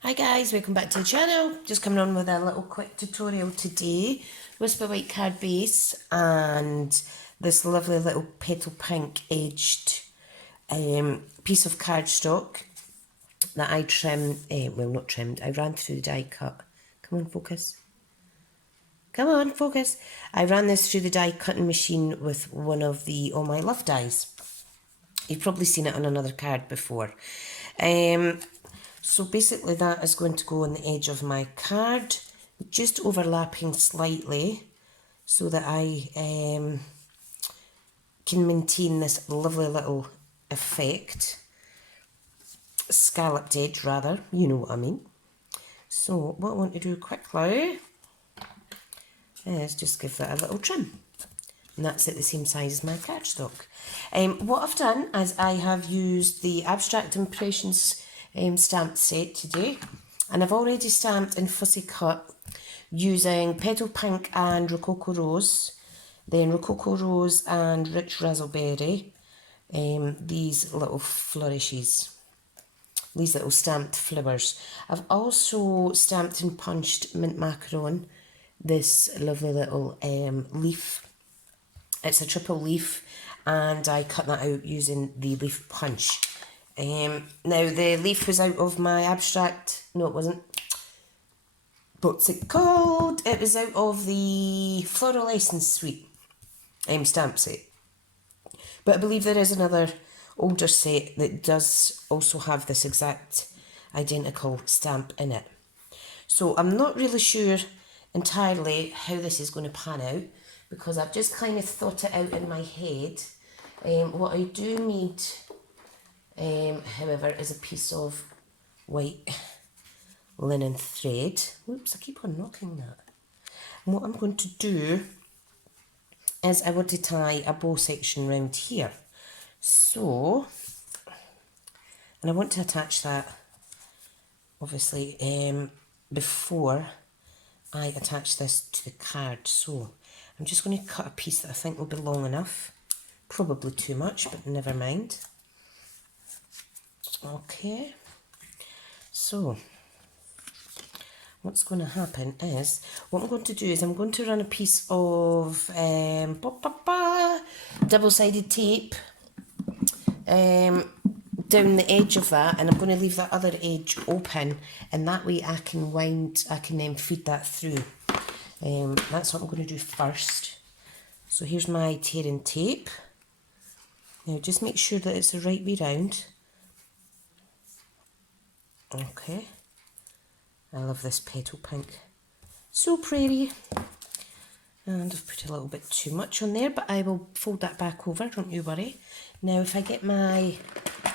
Hi guys, welcome back to the channel. Just coming on with a little quick tutorial today. Whisper White card base and this lovely little petal pink edged piece of cardstock that I trimmed, well not trimmed, I ran through the die cut. Come on, focus. Come on, focus. I ran this through the die cutting machine with one of the All My Love dies. You've probably seen it on another card before. So basically that is going to go on the edge of my card, just overlapping slightly so that I can maintain this lovely little effect. Scalloped edge rather, you know what I mean. So what I want to do quickly is just give that a little trim. And that's at the same size as my cardstock. What I've done is I have used the Abstract Impressions stamp set today, and I've already stamped and fussy cut using Petal Pink and Rococo Rose, then Rococo Rose and Rich Razzleberry, these little flourishes, these little stamped flowers. I've also stamped and punched Mint Macaron, this lovely little leaf. It's a triple leaf, and I cut that out using the leaf punch. Now the leaf was out of my abstract, no it wasn't, what's it called? It was out of the Floral Essence Suite stamp set. But I believe there is another older set that does also have this exact identical stamp in it. So I'm not really sure entirely how this is going to pan out, because I've just kind of thought it out in my head. What I do need, however, is a piece of white linen thread. Whoops, I keep on knocking that. And what I'm going to do is I want to tie a bow section round here. So, and I want to attach that, obviously, before I attach this to the card. So, I'm just going to cut a piece that I think will be long enough. Probably too much, but never mind. Okay, so what's going to happen is, what I'm going to do is I'm going to run a piece of double-sided tape down the edge of that, and I'm going to leave that other edge open, and that way I can feed that through. That's what I'm going to do first. So here's my tearing tape. Now just make sure that it's the right way round. Okay, I love this petal pink, so pretty. And I've put a little bit too much on there, but I will fold that back over, don't you worry. Now if I get my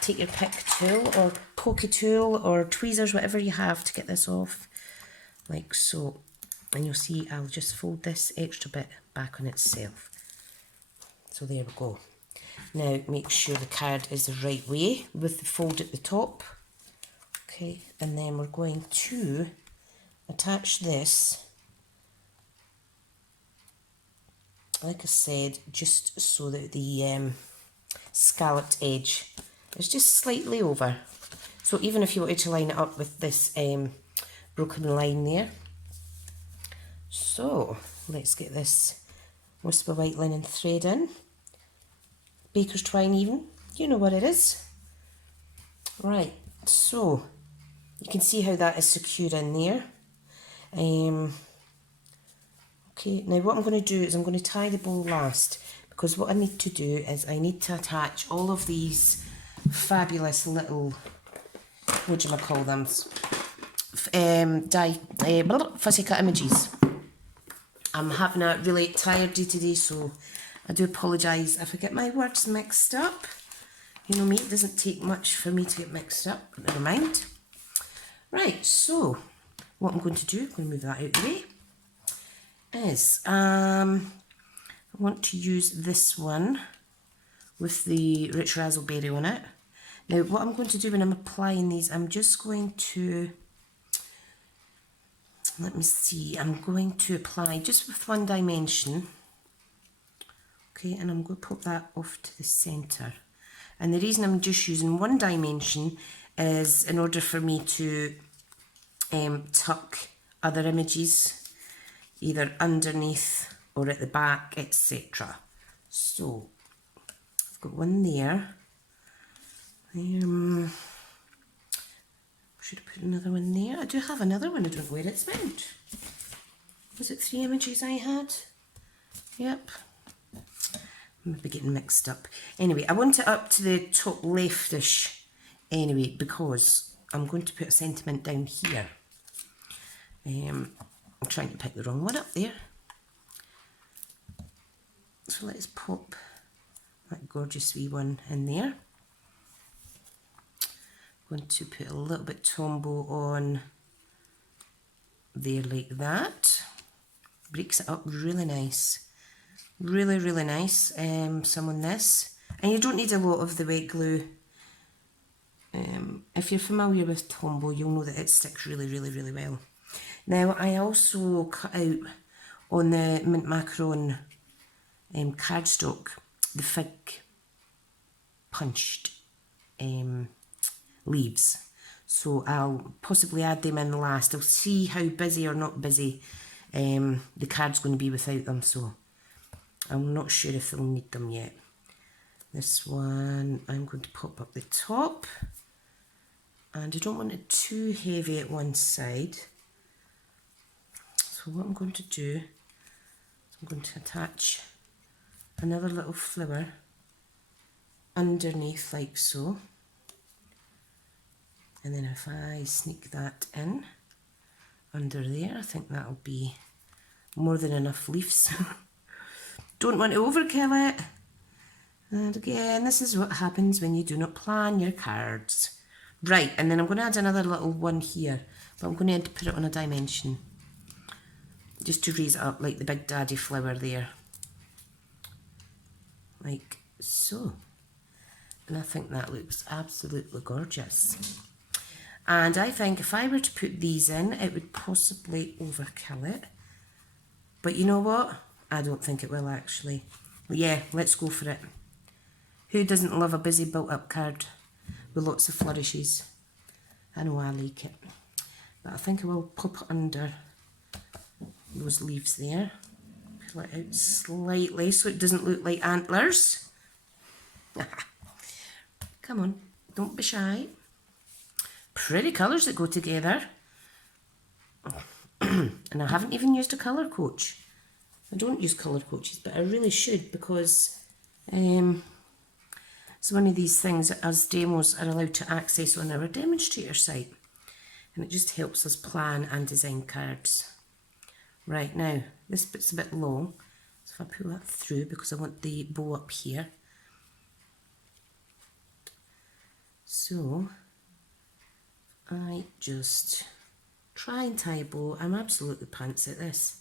take your pick tool or pokey tool or tweezers, whatever you have to get this off, like so, and you'll see I'll just fold this extra bit back on itself. So there we go. Now make sure the card is the right way with the fold at the top. Okay, and then we're going to attach this, like I said, just so that the scalloped edge is just slightly over. So even if you wanted to line it up with this broken line there. So let's get this Whisper White linen thread in. Baker's twine even, you know what it is. Right, so you can see how that is secured in there. Okay, now what I'm going to do is I'm going to tie the bow last, because what I need to do is I need to attach all of these fabulous little, what do you call them, fussy cut images. I'm having a really tired day today, so I do apologise if I get my words mixed up. You know me, it doesn't take much for me to get mixed up, but never mind. Right, so what I'm going to do, I'm going to move that out of the way, is I want to use this one with the Rich Razzleberry on it. Now what I'm going to do when I'm applying these, I'm just going to, let me see, I'm going to apply just with one dimension. Okay, and I'm going to put that off to the centre. And the reason I'm just using one dimension is in order for me to tuck other images either underneath or at the back, etc. So I've got one there. Should I put another one there? I do have another one, I don't know where it's went. Was it 3 images I had? Yep. Maybe getting mixed up. Anyway, I want it up to the top leftish anyway, because I'm going to put a sentiment down here. I'm trying to pick the wrong one up there. So let's pop that gorgeous wee one in there. I'm going to put a little bit Tombow on there like that. Breaks it up really nice. Really, really nice. Some on this. And you don't need a lot of the wet glue. If you're familiar with Tombow, you'll know that it sticks really, really, really well. Now, I also cut out on the mint macaron cardstock the fig punched leaves. So I'll possibly add them in the last. I'll see how busy or not busy the card's going to be without them, so I'm not sure if they'll need them yet. This one I'm going to pop up the top, and I don't want it too heavy at one side. So what I'm going to do is I'm going to attach another little flower underneath like so. And then if I sneak that in under there, I think that'll be more than enough leaves. Don't want to overkill it. And again, this is what happens when you do not plan your cards. Right, and then I'm going to add another little one here, but I'm going to put it on a dimension, just to raise it up like the Big Daddy flower there. Like so. And I think that looks absolutely gorgeous. And I think if I were to put these in, it would possibly overkill it. But you know what? I don't think it will actually. But yeah, let's go for it. Who doesn't love a busy built-up card with lots of flourishes? I know I like it. But I think I will pop it under those leaves there. Pull it out slightly so it doesn't look like antlers. Come on, don't be shy. Pretty colours that go together. And I haven't even used a colour coach. I don't use colour coaches, but I really should, because it's one of these things that us demos are allowed to access on our demonstrator site. And it just helps us plan and design cards. Right, now, this bit's a bit long, so if I pull that through, because I want the bow up here. So, I just try and tie a bow. I'm absolutely pants at this.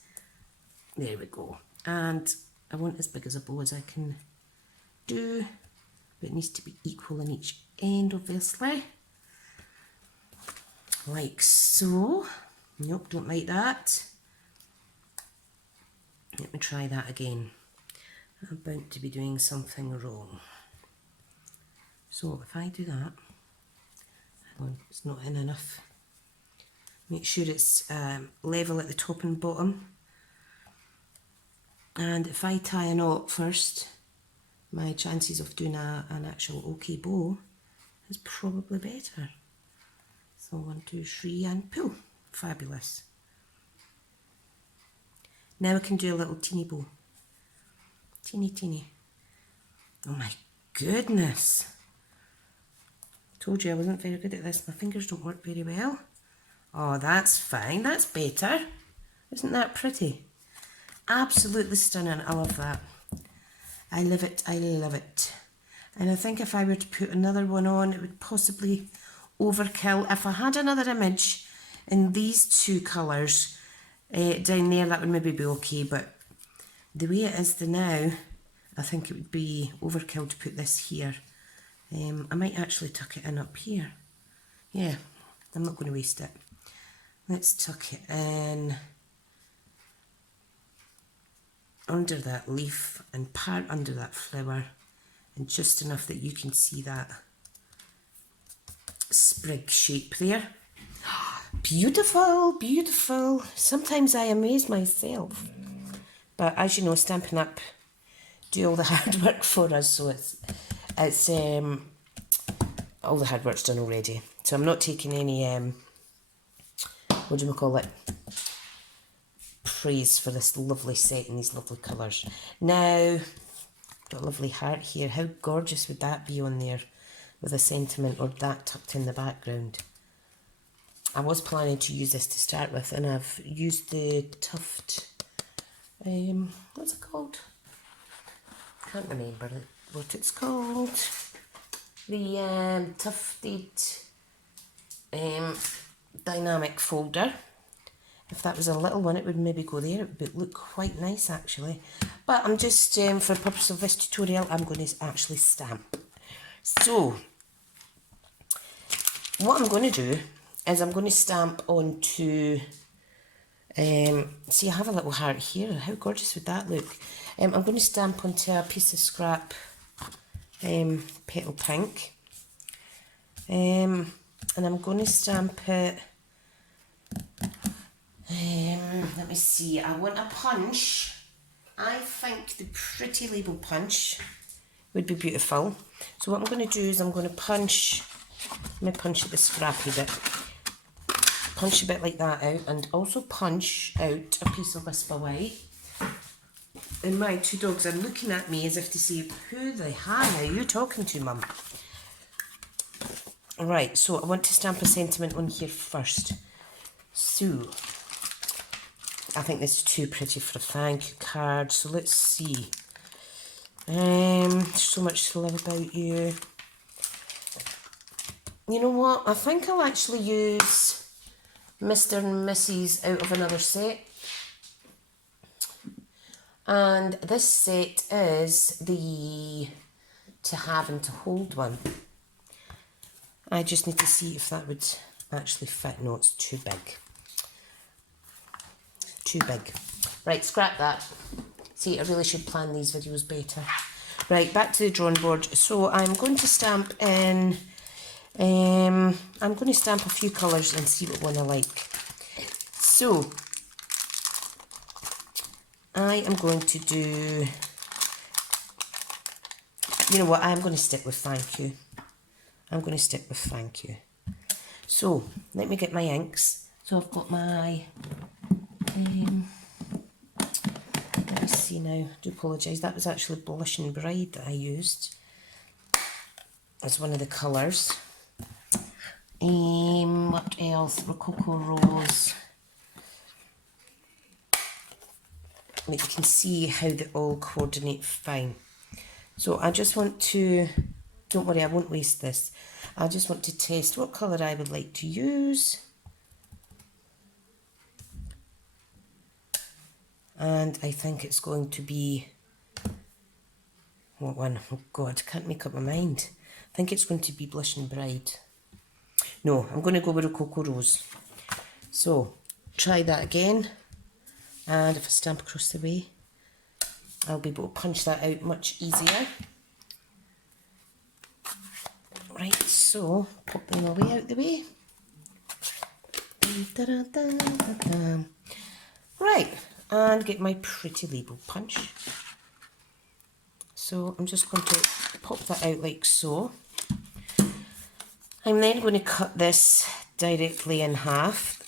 There we go. And I want as big as a bow as I can do, but it needs to be equal on each end, obviously. Like so. Nope, don't like that. Let me try that again. I'm about to be doing something wrong. So if I do that, hang on, it's not in enough. Make sure it's level at the top and bottom. And if I tie a knot first, my chances of doing an actual okay bow is probably better. So 1, 2, 3 and pull. Fabulous. Now I can do a little teeny bow. Teeny, teeny. Oh my goodness. Told you I wasn't very good at this. My fingers don't work very well. Oh, that's fine. That's better. Isn't that pretty? Absolutely stunning. I love that. I love it. I love it. And I think if I were to put another one on, it would possibly overkill. If I had another image in these two colours down there, that would maybe be okay. But the way it is now, I think it would be overkill to put this here. I might actually tuck it in up here. Yeah, I'm not going to waste it. Let's tuck it in under that leaf and part under that flower, and just enough that you can see that sprig shape there. Beautiful, beautiful. Sometimes I amaze myself. But as you know, Stampin' Up do all the hard work for us, so it's all the hard work's done already. So I'm not taking any what do we call it? Praise for this lovely set and these lovely colours. Now, got a lovely heart here. How gorgeous would that be on there with a sentiment or that tucked in the background? I was planning to use this to start with, and I've used the tuft, what's it called? Can't remember what it's called. The tufted dynamic folder. If that was a little one, it would maybe go there. It would look quite nice actually. But I'm just, for the purpose of this tutorial, I'm going to actually stamp. So, what I'm going to do is I'm going to stamp onto, see I have a little heart here. How gorgeous would that look? I'm going to stamp onto a piece of scrap petal pink. And I'm going to stamp it, let me see, I want a punch. I think the Pretty Label punch would be beautiful. So what I'm going to do is I'm going to punch, let me punch at the scrappy bit. Punch a bit like that out, and also punch out a piece of Whisper White. And my two dogs are looking at me as if to say, who the hell are you talking to, Mum? Right, so I want to stamp a sentiment on here first. So, I think this is too pretty for a thank you card, so let's see. There's so much to love about you. You know what, I think I'll actually use Mr. and Mrs. out of another set. And this set is the to have and to hold one. I just need to see if that would actually fit. No, it's too big. Too big. Right, scrap that. See, I really should plan these videos better. Right, back to the drawing board. So I'm going to stamp in, I'm going to stamp a few colours and see what one I like. So, I am going to do, you know what, I'm going to stick with thank you. I'm going to stick with thank you. So, let me get my inks. So I've got my, let me see now, I do apologise, that was actually Blush and Bride that I used as one of the colours. What else? Rococo Rose. But you can see how they all coordinate fine. So I just want to, don't worry, I won't waste this. I just want to test what colour I would like to use. And I think it's going to be, what one? Oh God, I can't make up my mind. I think it's going to be Blush and Bride. No, I'm going to go with Rococo Rose. So, try that again. And if I stamp across the way, I'll be able to punch that out much easier. Right, so pop them away out the way. Right, and get my Pretty Label punch. So I'm just going to pop that out like so. I'm then going to cut this directly in half,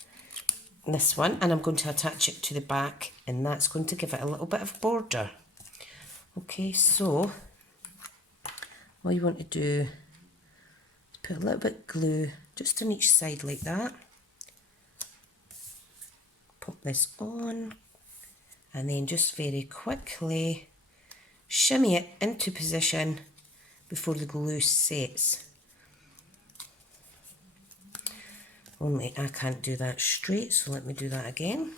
this one, and I'm going to attach it to the back, and that's going to give it a little bit of border. Okay, so all you want to do is put a little bit of glue just on each side like that. Pop this on, and then just very quickly shimmy it into position before the glue sets. Only I can't do that straight, so let me do that again.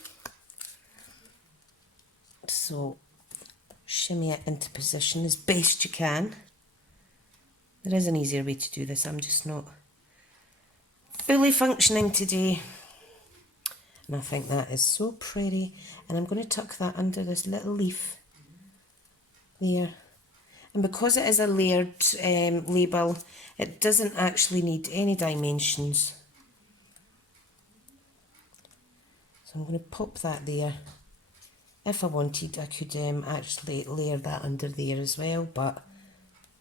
So shimmy it into position as best you can. There is an easier way to do this, I'm just not fully functioning today. And I think that is so pretty. And I'm going to tuck that under this little leaf there. And because it is a layered label, it doesn't actually need any dimensions. So I'm going to pop that there. If I wanted, I could actually layer that under there as well, but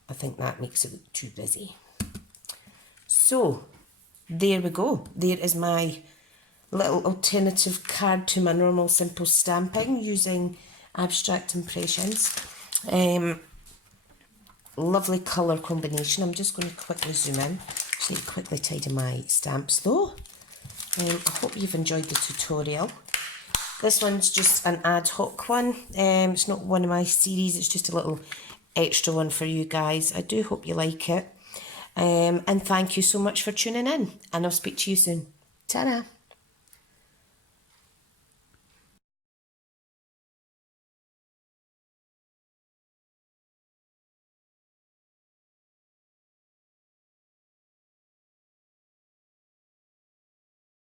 I think that makes it look too busy. So, there we go. There is my little alternative card to my normal simple stamping using abstract impressions. Lovely colour combination. I'm just going to quickly zoom in. Just need to quickly tidy my stamps though. I hope you've enjoyed the tutorial. This one's just an ad hoc one. It's not one of my series, it's just a little extra one for you guys. I do hope you like it. And thank you so much for tuning in, and I'll speak to you soon. Ta-ra!